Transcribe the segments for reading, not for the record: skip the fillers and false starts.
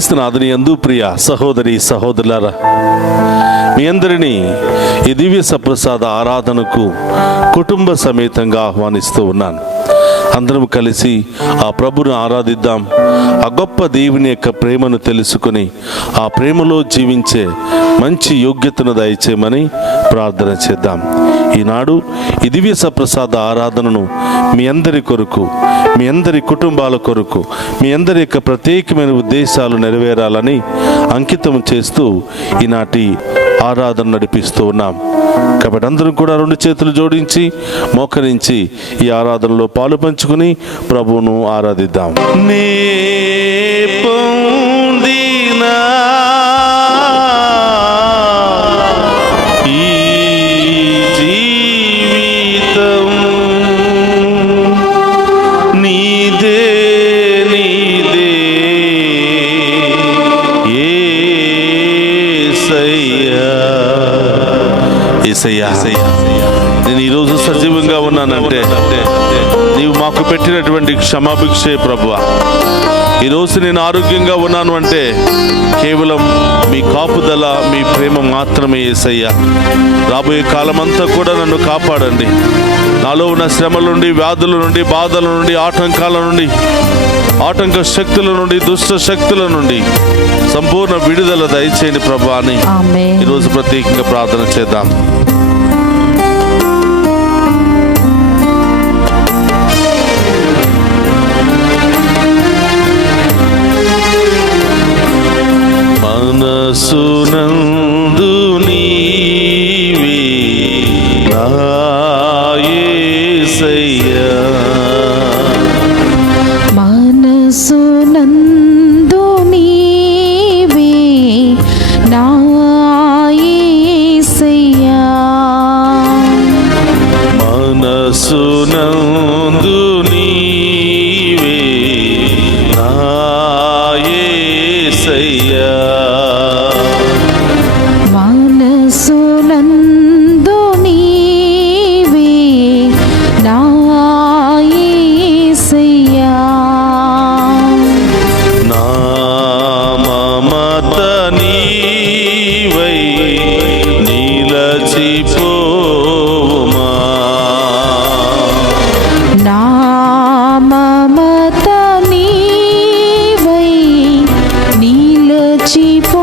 క్రీస్తునాథుని యందు ప్రియ సహోదరి సహోదరులారా, మీ అందరినీ ఈ దివ్య సప్రసాద ఆరాధనకు కుటుంబ సమేతంగా ఆహ్వానిస్తూ ఉన్నాను. అందరం కలిసి ఆ ప్రభుని ఆరాధిద్దాం. ఆ గొప్ప దేవుని యొక్క ప్రేమను తెలుసుకుని ఆ ప్రేమలో జీవించే మంచి యోగ్యతను దయచేయమని ప్రార్థన చేద్దాం. ఈనాడు ఈ దివ్య సప్రసాద ఆరాధనను మీ అందరి కొరకు, మీ అందరి కుటుంబాల కొరకు, మీ అందరి యొక్క ప్రత్యేకమైన ఉద్దేశాలు నెరవేరాలని అంకితం చేస్తూ ఈనాటి ఆరాధన నడిపిస్తూ ఉన్నాం. కాబట్టి అందరం కూడా రెండు చేతులు జోడించి మోకరించి ఈ ఆరాధనలో పాలు పంచుకుని ప్రభువును ఆరాధిద్దాం. నే పొందినా ఈ జీవితం నీదే నీదే యేసయ్యా, నేను ఈరోజు సజీవంగా ఉన్నానంటే నీవు మాకు పెట్టినటువంటి క్షమాభిక్షే ప్రభువా. ఈరోజు నేను ఆరోగ్యంగా ఉన్నాను అంటే కేవలం మీ కాపుదల, మీ ప్రేమ మాత్రమే యేసయ్యా. రాబోయే కాలమంతా కూడా నన్ను కాపాడండి. నాలో ఉన్న శ్రమల నుండి, వ్యాధుల నుండి, బాధల నుండి, ఆటంకాల నుండి, ఆటంక శక్తుల నుండి, దుష్ట శక్తుల నుండి సంపూర్ణ విడుదల దయచేయండి ప్రభువా అని ఈరోజు ప్రత్యేకంగా ప్రార్థన చేద్దాం. మనసునందు నీవే నా యేసయ్యా, మనసునందు నీవే నా యేసయ్యా, మనసునందు నీవే నా యేసయ్యా, మనసునందు నీవే నా యేసయ్యా, నా మమత నీవై నిలచిపోవుమా, నా మమత నీవై నిలచిపోదుమా,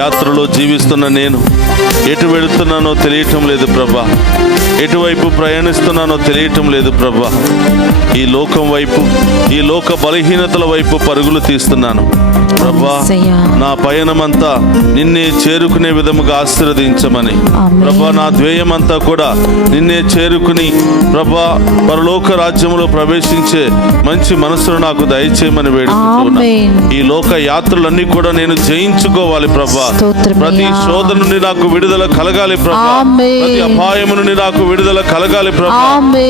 యాత్రలో జీవిస్తున్న నేను ఎటు వెళుతున్నానో తెలియటం లేదు ప్రభా. ఎటువైపు ప్రయాణిస్తున్నానో తెలియటం లేదు ప్రభా. ఈ లోకం వైపు, ఈ లోక బలహీనతల వైపు పరుగులు తీస్తున్నాను ప్రభా. నా పయనమంతా నిన్నే చేరుకునే విధముగా ఆశీర్వదించమని ప్రభా. నా ధ్యేయమంతా కూడా నిన్నే చేరుకుని ప్రభా పరలోక రాజ్యంలో ప్రవేశించే మంచి మనసును నాకు దయచేయమని వేడుకుంటున్నా. ఈ లోక యాత్రలన్నీ కూడా నేను జయించుకోవాలి ప్రభా. ప్రతి శోధన నుండి నాకు విడుదల కలగాలి ప్రభా. ప్రతి అపాయము నుండి నాకు విడుదల కలగాలి ప్రభా.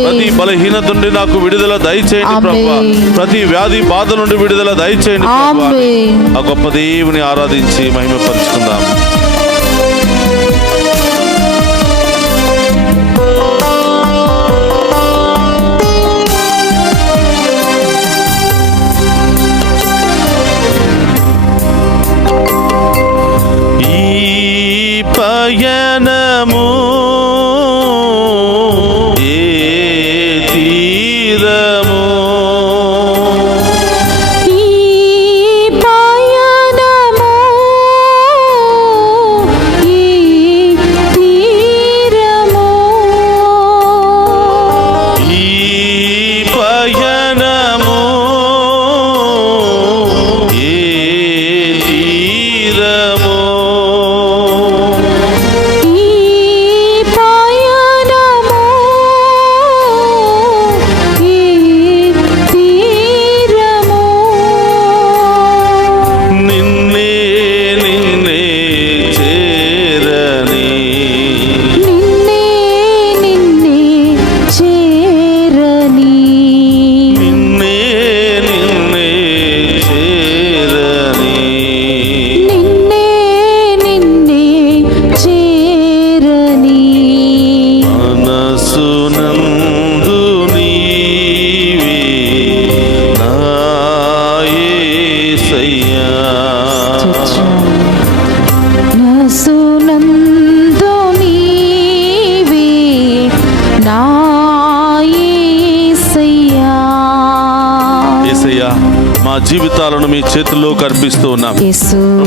ప్రతి బలహీనత నుండి నాకు విడుదల దయచేయండి ప్రభా. ప్రతి వ్యాధి బాధ నుండి విడుదల దయచేయండి ప్రభా. ఆ గొప్ప దేవుని ఆరాధించి మహిమపరుచుకుందాం. ఈ పయనము మా జీవితాలను మీ చేతుల్లోకి అర్పిస్తూ ఉన్నాం.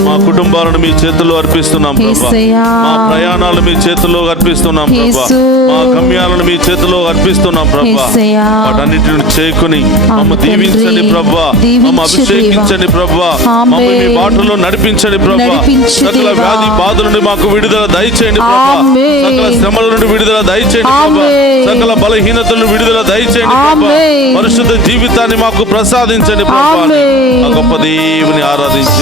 మా కుటుంబాలను మీ చేతుల్లో అర్పిస్తున్నాం ప్రభా. మా ప్రయాణాలు మీ చేతుల్లో అర్పిస్తున్నాం ప్రభా. మా గమ్యాలను మీ చేతుల్లో అర్పిస్తున్నాం ప్రభా. వాటన్నిటిని చేకుని మమ్మ దీవించండి ప్రభా. మమ్మ అభిషేకించండి ప్రభా. మమ్మల్ని మీ బాటలో నడిపించండి ప్రభా. సకల వ్యాధి బాధల నుండి మాకు విడుదల దయచేయండి ప్రభా. సకల శ్రమల నుండి విడుదల దయచేయండి ప్రభా. సకల బలహీనతలను విడుదల దయచేయండి ప్రభా. పరిశుద్ధ జీవితాన్ని మాకు ప్రసాదించండి ప్రభా. ఆ గొప్ప దేవుని ఆరాధించి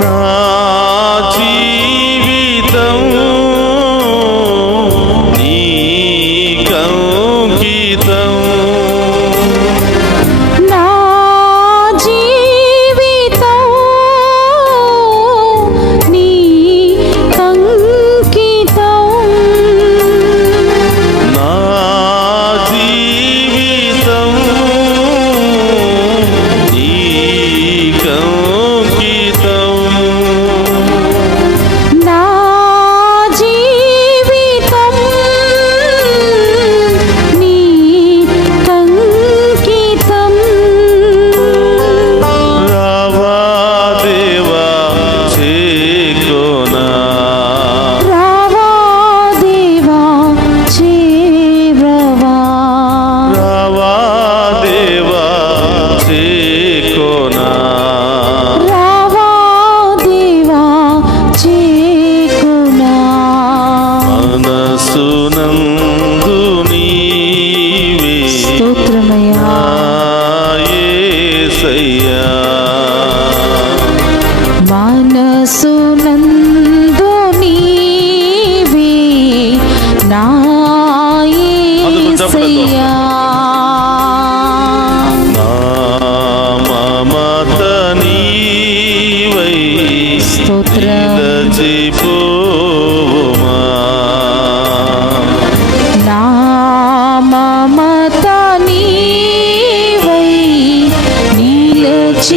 నా జీవితం నీకంకితం. మనసునందు నీవే నా యేసయ్యా. నా మమత నీవై నిలచిపోవుమా. నా మమత నీవై నిలచి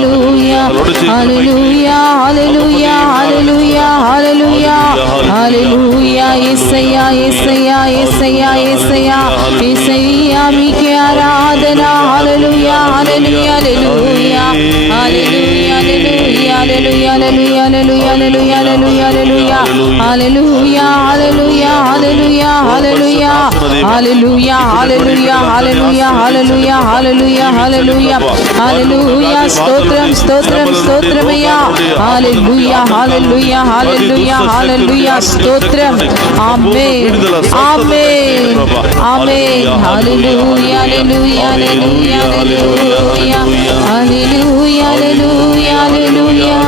హల్లెలూయా హల్లెలూయా హల్లెలూయా హల్లెలూయా హల్లెలూయా హల్లెలూయా యేసయ్యా యేసయ్యా యేసయ్యా యేసయ్యా యేసయ్యా మీకే ఆరాధన హల్లెలూయా హల్లెలూయా హల్లెలూయా హల్లెలూయా హల్లెలూయా హల్లెలూయా హల్లెలూయా హల్లెలూయా హల్లెలూయా హల్లెలూయా హల్లెలూయా హల్లెలూయా హల్లెలూయా హల్లెలూయా హల్లెలూయా హల్లెలూయా హల్లెలూయా హల్లెలూయా హల్లెలూయా స్తోత్రం స్తోత్రం స్తోత్రమయ్యా హల్లెలూయా హల్లెలూయా హల్లెలూయా హల్లెలూయా స్తోత్రం ఆమేన్ ఆమేన్ ఆమేన్ హల్లెలూయా హల్లెలూయా హల్లెలూయా హల్లెలూయా హల్లెలూయా హల్లెలూయా హల్లెలూయా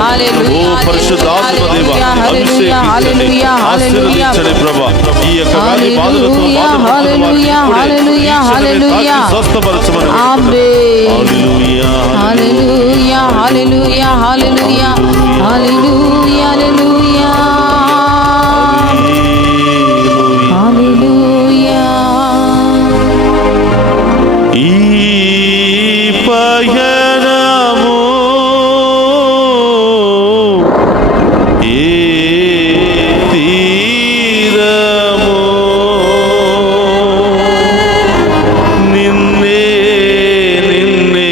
హల్లెలూయా పరిశుద్ధాత్మ దేవ హల్లెలూయా హల్లెలూయా హల్లెలూయా ప్రభా ఈ యొక్క వ్యాధి బాధలతో హల్లెలూయా హల్లెలూయా హల్లెలూయా స్వస్థపరచమని ఆమేన్ హల్లెలూయా హల్లెలూయా హల్లెలూయా హల్లెలూయా హల్లెలూయా హల్లెలూయా ఈ పయనము ఏ తీరము నిన్నే నిన్నే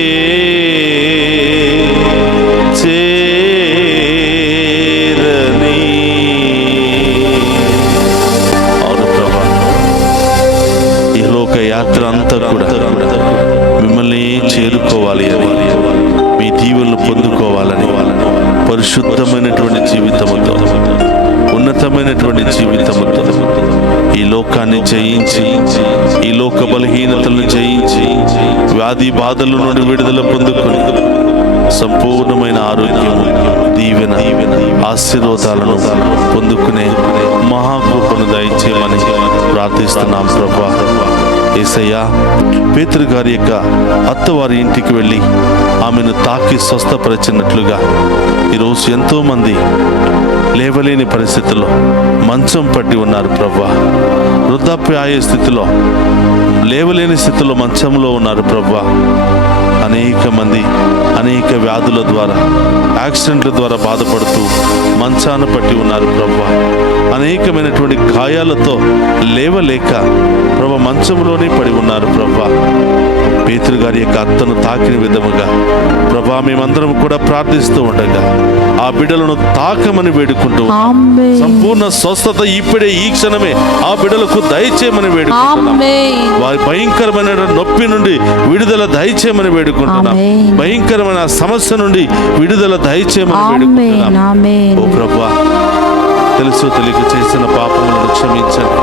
చేరని. అవును ప్రభా, ఈ లోక యాత్ర అంతా కూడా మిమ్మల్ని చేరుకోవాలి అని, మీ దీవెనలు పొందుకోవాలని, పరిశుద్ధమైనటువంటి జీవితముతో, ఉన్నతమైనటువంటి జీవితముతో ఈ లోకాన్ని జయించి, ఈ లోక బలహీనతలను జయించి, వ్యాధి బాధల నుండి విడుదల పొందుకొని సంపూర్ణమైన ఆరోగ్యము, దీవెన, ఆశీర్వాదాలను పొందుకునే మహాకృపను దయచేయమని ప్రార్థిస్తున్నాం ప్రభా. యేసయ్యా, పేతురు గారి యొక్క అత్తవారి ఇంటికి వెళ్ళి ఆమెను తాకి స్వస్థపరిచినట్లుగా ఈరోజు ఎంతో మంది లేవలేని పరిస్థితుల్లో మంచం పట్టి ఉన్నారు ప్రభా. వృద్ధాప్యాయ స్థితిలో, లేవలేని స్థితిలో మంచంలో ఉన్నారు ప్రభా. అనేక మంది అనేక వ్యాధుల ద్వారా, యాక్సిడెంట్ల ద్వారా బాధపడుతూ మంచాన పట్టి ఉన్నారు ప్రభా. అనేకమైనటువంటి గాయాలతో లేవలేక ప్రభా మంచంలోనే పడి ఉన్నారు ప్రభా. పేతురు గారి యొక్క అత్తను తాకిన విధముగా ప్రభా మేమందరం కూడా ప్రార్థిస్తూ ఉండగా ఆ బిడ్డలను తాకమని వేడుకుంటూ, సంపూర్ణ స్వస్థత ఇప్పుడే ఈ క్షణమే ఆ బిడ్డలకు దయచేయమని వేడుకుంటున్నాం. వారి భయంకరమైన నొప్పి నుండి విడుదల దయచేయమని వేడుకుంటున్నాం. భయంకరమైన సమస్య నుండి విడుదల దయచేయమని వేడుకుంటున్నాం. ఓ ప్రభా, తెలుసు తెలియక చేసిన పాపములను క్షమించండి.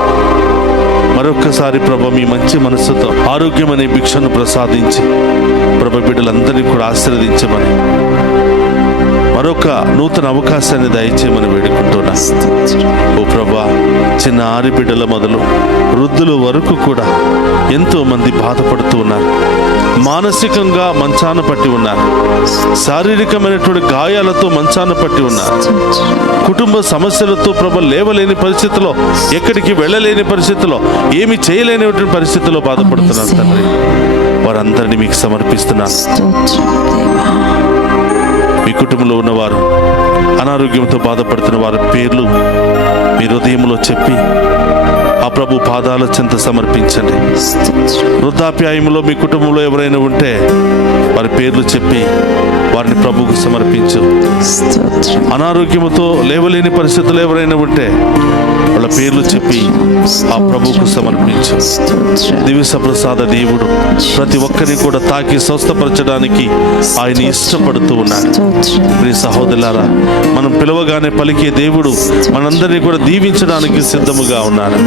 మరొక్కసారి ప్రభా మీ మంచి మనస్సుతో ఆరోగ్యం అనే భిక్షను ప్రసాదించి ప్రభా బిడ్డలందరినీ కూడా ఆశీర్వదించమని, మరొక నూతన అవకాశాన్ని దయచేయమని వేడుకుంటున్నా. ఓ ప్రభా, చిన్న ఆరి బిడ్డల మొదలు వృద్ధుల వరకు కూడా ఎంతో మంది బాధపడుతూ ఉన్నారు. మానసికంగా మంచాన పట్టి ఉన్నారు. శారీరకమైనటువంటి గాయాలతో మంచాన పట్టి ఉన్నారు. కుటుంబ సమస్యలతో ప్రభా లేవలేని పరిస్థితిలో, ఎక్కడికి వెళ్ళలేని పరిస్థితిలో, ఏమి చేయలేని పరిస్థితిలో బాధపడుతున్నారు తండ్రి. వారందరినీ మీకు సమర్పిస్తున్నాను. మీ కుటుంబంలో ఉన్నవారు, అనారోగ్యంతో బాధపడుతున్న వారి పేర్లు మీ హృదయంలో చెప్పి ఆ ప్రభు పాదాల చెంత సమర్పించండి. వృద్ధాప్యాయంలో మీ కుటుంబంలో ఎవరైనా ఉంటే వారి పేర్లు చెప్పి వారిని ప్రభువుకు సమర్పించు. అనారోగ్యముతో లేవలేని పరిస్థితులు ఎవరైనా ఉంటే వాళ్ళ పేర్లు చెప్పి ఆ ప్రభువుకు సమర్పించు. దివ్య ప్రసాద దేవుడు ప్రతి ఒక్కరిని కూడా తాకి స్వస్థపరచడానికి ఆయన ఇష్టపడుతూ ఉన్నాడు. ప్రియ సహోదరులారా, మనం పిలవగానే పలికే దేవుడు మనందరినీ కూడా దీవించడానికి సిద్ధముగా ఉన్నాడు.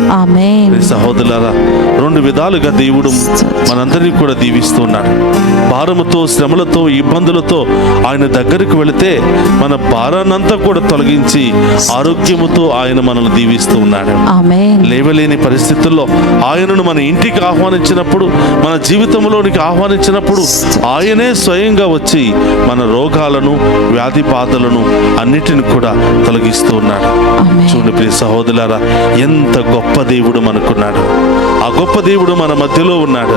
ప్రియ సహోదరులారా, రెండు విధాలుగా దేవుడు మనందరినీ కూడా దీవిస్తూ ఉన్నాడు. భారముతో, శ్రమలతో, ఇబ్బందులతో ఆయన దగ్గరికి వెళితే మన భారాన్నంతా కూడా తొలగించి ఆరోగ్యముతో ఆయన మనల్ని దీవిస్తూ ఉన్నాడు. లేవలేని పరిస్థితుల్లో ఆయనను మన ఇంటికి ఆహ్వానించినప్పుడు, మన జీవితంలోనికి ఆహ్వానించినప్పుడు ఆయనే స్వయంగా వచ్చి మన రోగాలను, వ్యాధి బాధలను అన్నిటిని కూడా తొలగిస్తూ ఉన్నాడు. ఆమేన్. చూడండి ప్రియ సహోదరులారా, ఎంత గొప్ప దేవుడు మనకున్నాడు. ఆ గొప్ప దేవుడు మన మధ్యలో ఉన్నాడు.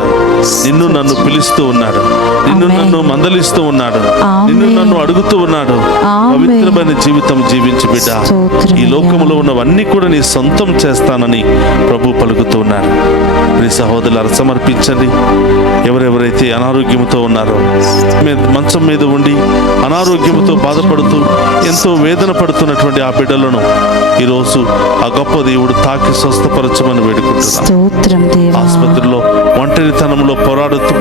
నిన్ను నన్ను పిలుస్తూ ఉన్నాడు, నిన్ను ఆమేన్. నన్ను మందలిస్తూ ఉన్నాడు, ఆమేన్. నిన్ను నన్ను అడుగుతూ ఉన్నాడు. ఆమేన్. పవిత్రమైన జీవితం జీవించు బిడ్డ, స్తోత్రం ఈ లోకములో ఉన్నవన్నీ కూడా నీ సొంతం చేస్తానని ప్రభు పలుకుతూ ఉన్నాడు. ప్రియ సహోదరులారా, సమర్పించండి. ఎవరెవరైతే అనారోగ్యంతో ఉన్నారో, మంచం మీద ఉండి అనారోగ్యంతో బాధపడుతూ ఎంతో వేదన పడుతున్నటువంటి ఆ బిడ్డలను ఈరోజు ఆ గొప్ప దేవుడు తాకి స్వస్థపరచమని వేడుకుంటున్నాను. స్తోత్రం దేవా. ఆసుపత్రిలో ఒంటరితనంలో పోరాడుతూ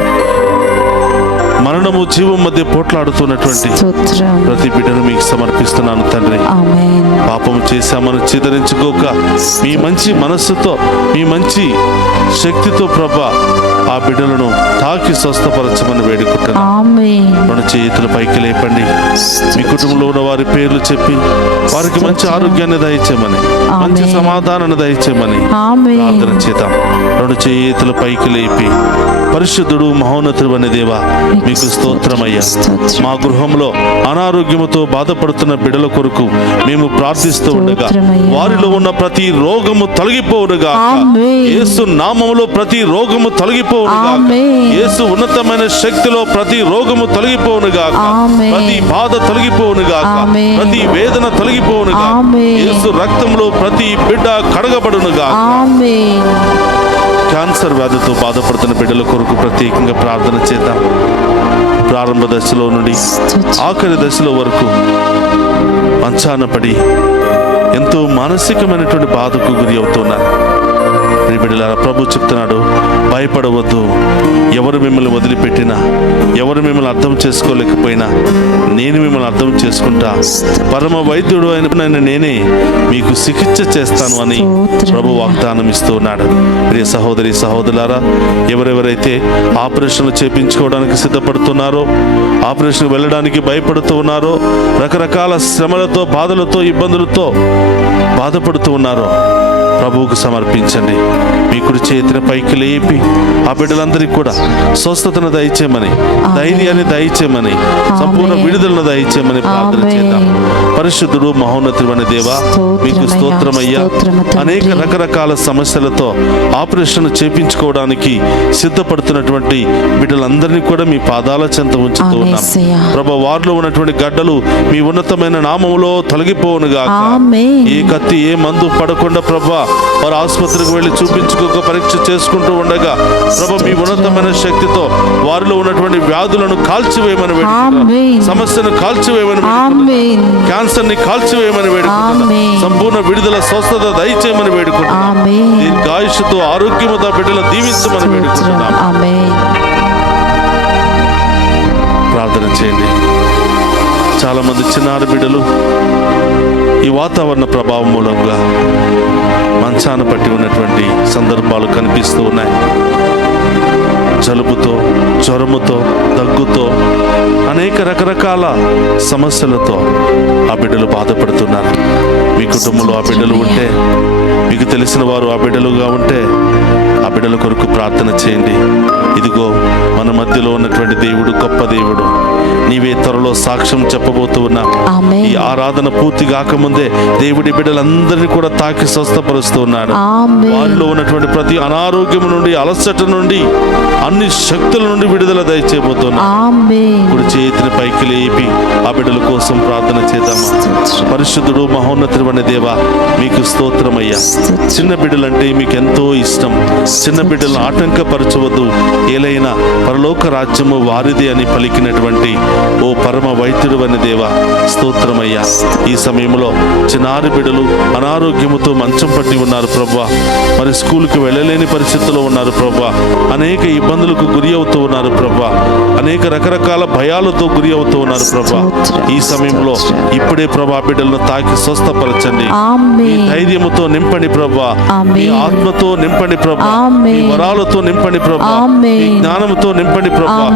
మరణము జీవం మధ్య పోట్లాడుతున్నటువంటి స్తోత్రం. ప్రతి బిడ్డను మీకు సమర్పిస్తున్నాను తండ్రి. ఆమేన్. పాపం చేశామని చిదరించుకోక మీ మంచి మనస్సుతో, మీ మంచి శక్తితో ప్రభా ఆ బిడ్డలను తాకి స్వస్థపరచమని వేడుకుంటున్నాను. ఆమేన్. రెండు చేతుల పైకి లేపండి. మీ కుటుంబంలో ఉన్న వారి పేర్లు చెప్పి వారికి మంచి ఆరోగ్యాన్ని దయచేయమని, మంచి ఆమేన్. సమాధానాన్ని దయచేయమని ఆమేన్. ప్రార్థన చేద్దాం. రెండు చేతుల పైకి లేపి, పరిశుద్ధుడు మహోన్నతుడు అనే దేవా మీకు స్తోత్రమయ్యా. మా గృహంలో అనారోగ్యముతో బాధపడుతున్న బిడ్డల కొరకు మేము ప్రార్థిస్తూ ఉండగా స్తోత్రమయ్యా. వారిలో ఉన్న ప్రతి రోగము తొలగిపోవునుగా. ఆమేన్. యేసు నామములో ప్రతి రోగము తొలగిపోవునుగా. ఆమేన్. యేసు ఉన్నతమైన శక్తిలో ప్రతి రోగము తొలగిపోవునుగా. ఆమేన్. ప్రతి బాధ తొలగిపోవునుగా. ఆమేన్. ప్రతి వేదన తొలగిపోవునుగా. ఆమేన్. యేసు రక్తంలో ప్రతి బిడ్డ కడగబడునుగా. ఆమేన్. క్యాన్సర్ వ్యాధితో బాధపడుతున్న బిడ్డల కొరకు ప్రత్యేకంగా ప్రార్థన చేద్దాం. ప్రారంభ దశలో నుండి ఆఖరి దశలో వరకు మంచాన పడి ఎంతో మానసికమైనటువంటి బాధకు గురి అవుతున్నారు. బిడ్డలారా, ప్రభు చెప్తున్నాడు, భయపడవద్దు. ఎవరు మిమ్మల్ని వదిలిపెట్టినా, ఎవరు మిమ్మల్ని అర్థం చేసుకోలేకపోయినా నేను మిమ్మల్ని అర్థం చేసుకుంటా. పరమ వైద్యుడు అయిన నేనే మీకు చికిత్స చేస్తాను అని ప్రభు వాగ్దానం ఇస్తూ ఉన్నాడు. ప్రియ సహోదరి సహోదరులారా, ఎవరెవరైతే ఆపరేషన్లు చేపించుకోవడానికి సిద్ధపడుతున్నారో, ఆపరేషన్ వెళ్ళడానికి భయపడుతూ ఉన్నారో, రకరకాల శ్రమలతో, బాధలతో, ఇబ్బందులతో బాధపడుతూ ఉన్నారో ప్రభువుకు సమర్పించండి. మీ కుడి చేతిని పైకి లేపి ఆ బిడ్డలందరికీ కూడా స్వస్థతను దయచేయమని, ధైర్యాన్ని దయచేయమని, సంపూర్ణ విడుదలను దయచేయమని ప్రార్థన చేద్దాం. పరిశుద్ధుడు మహోన్నతుడు అనే దేవా మీకు స్తోత్రమయ్యా. అనేక రకరకాల సమస్యలతో ఆపరేషన్ చేపించుకోవడానికి సిద్ధపడుతున్నటువంటి బిడ్డలందరినీ కూడా మీ పాదాల చెంత ఉంచుతూ ఉన్నాం. ప్రభు, వారిలో ఉన్నటువంటి గడ్డలు మీ ఉన్నతమైన నామములో తొలగిపోవునుగా. ఏ కత్తి, ఏ మందు పడకుండా ప్రభా వారు ఆసుపత్రికి వెళ్ళి చూపించుకోక పరీక్ష చేసుకుంటూ ఉండగా ప్రభు మీ ఉన్నతమైన శక్తితో వారిలో ఉన్నటువంటి వ్యాధులను కాల్చివేయమని వేడుకుంటున్నాను. సమస్యను కాల్చివేయమని వేడుకుంటున్నాను. క్యాన్సర్ ని కాల్చివేయమని వేడుకుంటున్నాను. సంపూర్ణ విడుదల, స్వస్థత దయచేయమని వేడుకుంటున్నాను. దీర్ఘాయుష్తో, ఆరోగ్యముతో బిడ్డలను దీవించమని వేడుకుంటున్నాను. ప్రార్థన చేయండి. చాలా మంది చిన్నారి బిడ్డలు ఈ వాతావరణ ప్రభావం మూలంగా మంచాన పట్టి ఉన్నటువంటి సందర్భాలు కనిపిస్తూ ఉన్నాయి. జలుబుతో, జ్వరముతో, దగ్గుతో, అనేక రకరకాల సమస్యలతో ఆ బిడ్డలు బాధపడుతున్నారు. మీ కుటుంబంలో ఆ బిడ్డలు ఉంటే, మీకు తెలిసిన వారు ఆ బిడ్డలుగా ఉంటే ఆ బిడ్డల కొరకు ప్రార్థన చేయండి. ఇదిగో మన మధ్యలో ఉన్నటువంటి దేవుడు గొప్ప దేవుడు. నీవే త్వరలో సాక్ష్యం చెప్పబోతూ ఉన్నా. ఈ ఆరాధన పూర్తి కాకముందే దేవుడి బిడ్డలందరినీ కూడా తాకి స్వస్థపరుస్తూ ఉన్నాడు. వారిలో ఉన్నటువంటి ప్రతి అనారోగ్యం నుండి, అలసట నుండి, అన్ని శక్తుల నుండి విడుదల దయచేయబోతున్నా. ఇప్పుడు చేతిని పైకి లేపి ఆ బిడ్డల కోసం ప్రార్థన చేద్దామా. పరిశుద్ధుడు మహోన్నతుడు అనే దేవా మీకు స్తోత్రమయ్యా. చిన్న బిడ్డలంటే మీకు ఎంతో ఇష్టం. చిన్న బిడ్డలను ఆటంకపరచవద్దు, ఏలైనా పరలోక రాజ్యము వారిది అని పలికినటువంటి ఓ పరమ వైద్యుడు అనే దేవా స్తోత్రమయ్యా. ఈ సమయంలో చిన్నారి బిడ్డలు అనారోగ్యముతో మంచం పట్టి ఉన్నారు ప్రభువా. మరి స్కూల్కి వెళ్ళలేని పరిస్థితుల్లో ఉన్నారు ప్రభువా. అనేక ఇబ్బందులకు గురి అవుతూ ఉన్నారు ప్రభువా. అనేక రకరకాల భయాలతో గురి అవుతూ ఉన్నారు ప్రభువా. ఈ సమయంలో ఇప్పుడే ప్రభా బిడ్డలను తాకి స్వస్థపరచండి. మీ ధైర్యముతో నింపండి ప్రభువా. మీ ఆత్మతో నింపండి ప్రభువా. మీ వరాలతో నింపండి ప్రభువా. మీ జ్ఞానంతో నింపండి ప్రభువా.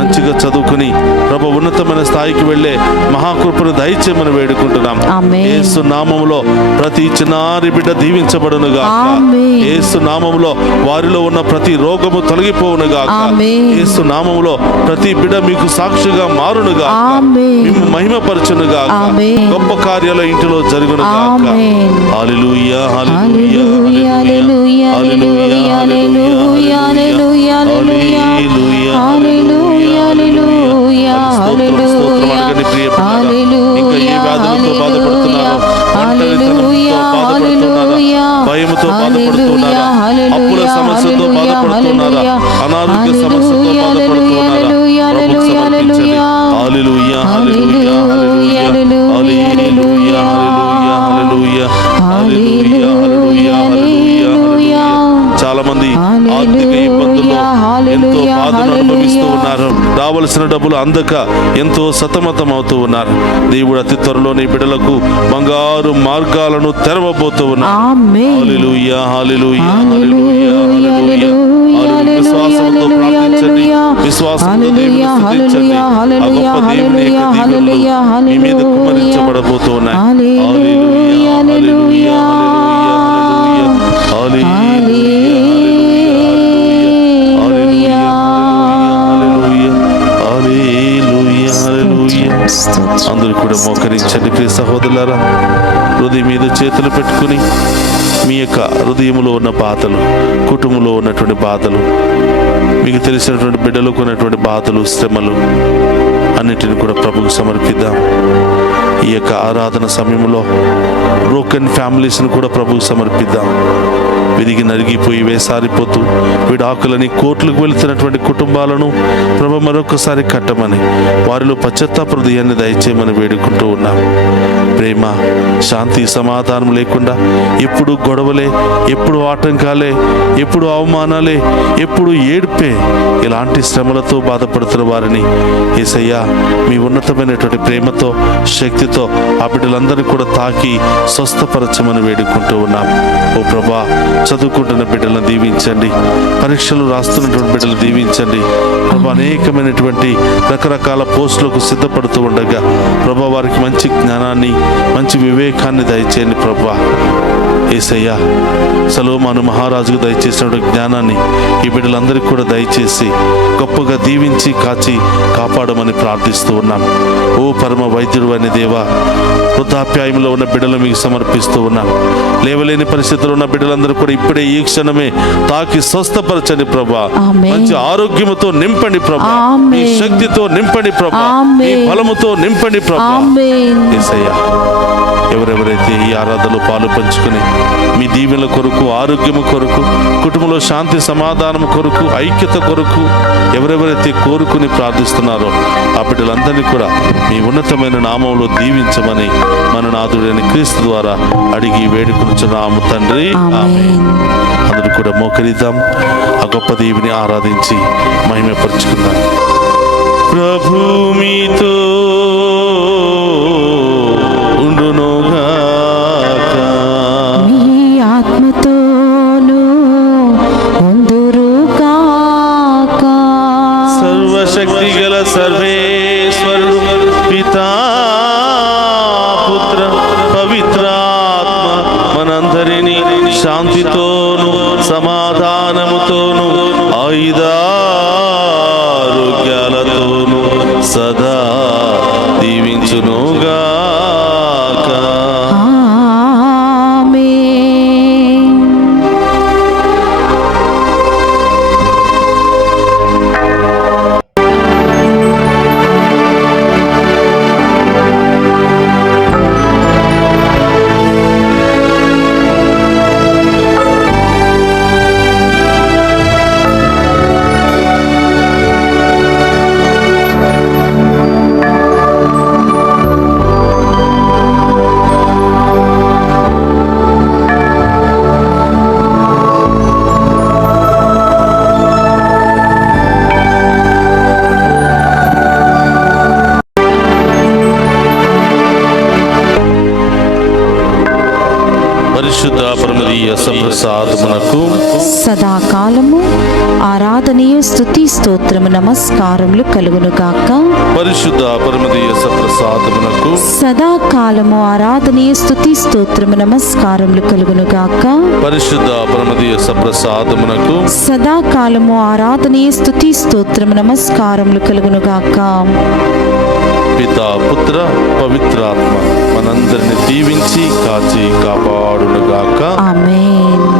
మంచిగా చదువుకుని ప్రభు ఉన్నత ఉన్నతమైన స్థాయికి వెళ్ళే మహాకృపను దయచేయమని వేడుకుంటున్నాం. ఆమేన్. యేసు నామములో ప్రతి చిన్నారి బిడ్డ దీవించబడునుగా. ఆమేన్. యేసు నామములో వారిలో ఉన్న ప్రతి రోగము తొలగిపోవునుగా. ఆమేన్. యేసు నామములో ప్రతి బిడ్డ మీకు సాక్షిగా మారునుగా. ఆమేన్. మేము మహిమపరచునుగా. ఆమేన్. గొప్ప కార్యాలు ఇంటిలో జరుగునుగా. ఆమేన్. హల్లెలూయా, హల్లెలూయా, హల్లెలూయా, హల్లెలూయా, హల్లెలూయా, హల్లెలూయా, హల్లెలూయా, హల్లెలూయా, హల్లెలూయా, హల్లెలూయా, హల్లెలూయా, ఇంకా ఏ వ్యాధులతో బాధపడుతున్నారో, ఒంటరితనంతో బాధపడుతున్నారా, భయముతో బాధపడుతున్నారా, అప్పుల సమస్యతో బాధపడుతున్నారా, అనారోగ్య సమస్యతో బాధపడుతున్నారా, ప్రభువుకు సమర్పించండి. హల్లెలూయా, హల్లెలూయా, హల్లెలూయా, హల్లెలూయా, హల్లెలూయా, హల్లెలూయా, హల్లెలూయా, హల్లెలూయా. చాలా మంది ఆర్థిక ఇబ్బందుల్లో ఎంతో బాధను అనుభవిస్తూ ఉన్నారు. రావలసిన డబ్బులు అందక ఎంతో సతమతం అవుతూ ఉన్నారు. దేవుడు అతి త్వరలోని బిడ్డలకు బంగారు మార్గాలను తెరవబోతూ ఉన్నారు. హల్లెలూయా, హల్లెలూయా, హల్లెలూయా, హల్లెలూయా. విశ్వాసంతో ప్రార్థించండి, విశ్వాసంతో దేవుని స్తుతించండి. ఆ గొప్ప దేవుని యొక్క దీవెనలు మీ మీద కుమ్మరించబడబోతూ ఉన్నాయి. హల్లెలూయా, హల్లెలూయా, హల్లెలూయా, అందరూ కూడా మోకరించండి. ప్రియ సహోదరులారా, హృదయం మీద చేతులు పెట్టుకుని మీ యొక్క హృదయంలో ఉన్న బాధలు, కుటుంబంలో ఉన్నటువంటి బాధలు, మీకు తెలిసినటువంటి బిడ్డలకు ఉన్నటువంటి బాధలు, శ్రమలు అన్నిటిని కూడా ప్రభువుకు సమర్పిద్దాం. ఈ యొక్క ఆరాధన సమయంలో బ్రోకెన్ ఫ్యామిలీస్ని కూడా ప్రభువుకు సమర్పిద్దాం. విరిగి నరిగిపోయి వేసారిపోతూ విడాకులని కోర్టులకు వెళుతున్నటువంటి కుటుంబాలను ప్రభు మరొకసారి కట్టమని, వారిలో పశ్చాత్తాప హృదయాన్ని దయచేయమని వేడుకుంటూ ఉన్నాం. ప్రేమ, శాంతి, సమాధానం లేకుండా ఎప్పుడు గొడవలే, ఎప్పుడు ఆటంకాలే, ఎప్పుడు అవమానాలే, ఎప్పుడు ఏడుపే, ఇలాంటి శ్రమలతో బాధపడుతున్న వారిని యేసయ్యా మీ ఉన్నతమైనటువంటి ప్రేమతో, శక్తితో ఆ బిడ్డలందరినీ కూడా తాకి స్వస్థపరచమని వేడుకుంటూ ఉన్నాం. ఓ ప్రభా, చదువుకుంటున్న బిడ్డలను దీవించండి, పరీక్షలు రాస్తున్నటువంటి బిడ్డలు దీవించండి ప్రభా. అనేకమైనటువంటి రకరకాల పోస్టులకు సిద్ధపడుతూ ఉండగా ప్రభా వారికి మంచి జ్ఞానాన్ని, మంచి వివేకాన్ని దయచేయండి ప్రభా. యేసయ్యా, సొలొమోను మహారాజుకు దయచేసిన జ్ఞానాన్ని ఈ బిడ్డలందరికీ కూడా దయచేసి గొప్పగా దీవించి కాచి కాపాడమని ప్రార్థిస్తూ ఉన్నాం. ఓ పరమ వైద్యుడు అనే దేవా, వృద్ధాప్యాయంలో ఉన్న బిడ్డలు మీకు సమర్పిస్తూ ఉన్నాం. లేవలేని పరిస్థితుల్లో ఉన్న బిడ్డలందరూ కూడా ఇప్పుడే ఈ క్షణమే తాకి స్వస్థపరచండి ప్రభా. మంచి ఆరోగ్యముతో నింపండి ప్రభా, మీ శక్తితో నింపండి ప్రభా, మీ బలముతో నింపండి ప్రభా. యేసయ్యా, ఎవరెవరైతే ఈ ఆరాధనలో పాలు పంచుకుని మీ దీవెనల కొరకు, ఆరోగ్యము కొరకు, కుటుంబంలో శాంతి సమాధానం కొరకు, ఐక్యత కొరకు ఎవరెవరైతే కోరుకుని ప్రార్థిస్తున్నారో ఆ బిడ్డలందరినీ కూడా మీ ఉన్నతమైన నామంలో దీవించమని మన నాథుడైన క్రీస్తు ద్వారా అడిగి వేడుకొనుచున్నాము తండ్రి, ఆమేన్. అందరూ కూడా మోకరిద్దాం, ఆ గొప్ప దేవుని ఆరాధించి మహిమపరుచుకుందాం. ప్రభు మీతో ఉండునుగాక, మీ ఆత్మతోను ఉందురుగాక. సర్వశక్తి గల సర్వేశ్వరుడు పితా, పుత్ర, పవిత్రాత్మ మనందరినీ శాంతితోను సమాధానముతోను ఆయుధారోగ్యాలతోను సదా దీవించునుగాక. పరిశుద్ధ పరమదీయ సప్రసాదమునకు సదాకాలము ఆరాధనీయ స్తుతి స్తోత్రములు స్తోత్రము నమస్కారములు కలుగును గాక. పరిశుద్ధ పరమదీయ సప్రసాదమునకు సదాకాలము ఆరాధనీయ స్తుతి స్తోత్రము నమస్కారములు కలుగును గాక. పరిశుద్ధ పరమదీయ సప్రసాదమునకు సదాకాలము ఆరాధనీయ స్తుతి స్తోత్రము నమస్కారములు కలుగును గాక. పితా పుత్ర పవిత్రాత్మ మనందరిని దీవించి కాచి కాపాడునుగాక. ఆమేన్.